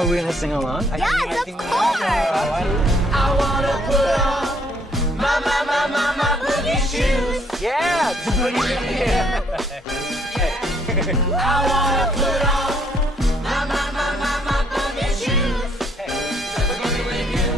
Are we gonna sing along? Yes, of course! I wanna put on my boogie shoes. Yeah! I wanna put on my boogie shoes. Never gonna leave you.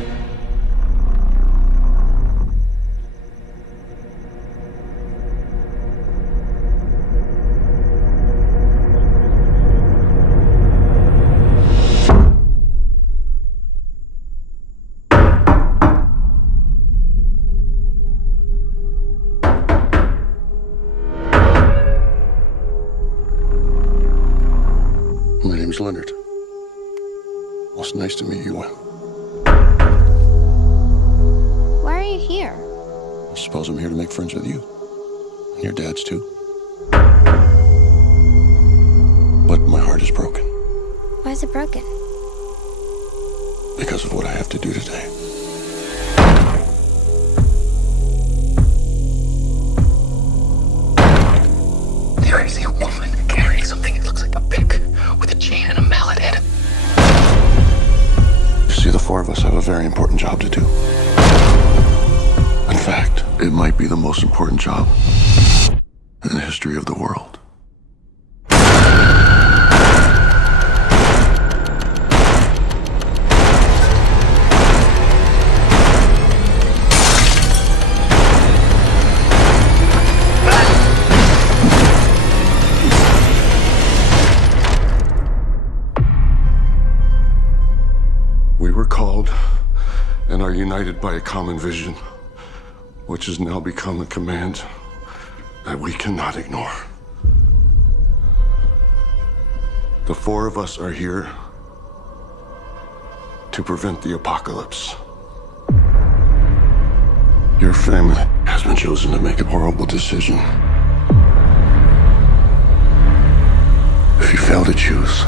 My name's Leonard. Well, it's nice to meet you, Wim. Why are you here? I suppose I'm here to make friends with you. And your dad's too. But my heart is broken Why is it broken? because of what I have to do today. There is a woman carrying something that looks like a pick with a chain and a mallet head. You see, the four of us have a very important job to do. In fact, it might be the most important job in the history of the world. We were called and are united by a common vision, which has now become a command that we cannot ignore. The four of us are here to prevent the apocalypse. Your family has been chosen to make a horrible decision. If you fail to choose,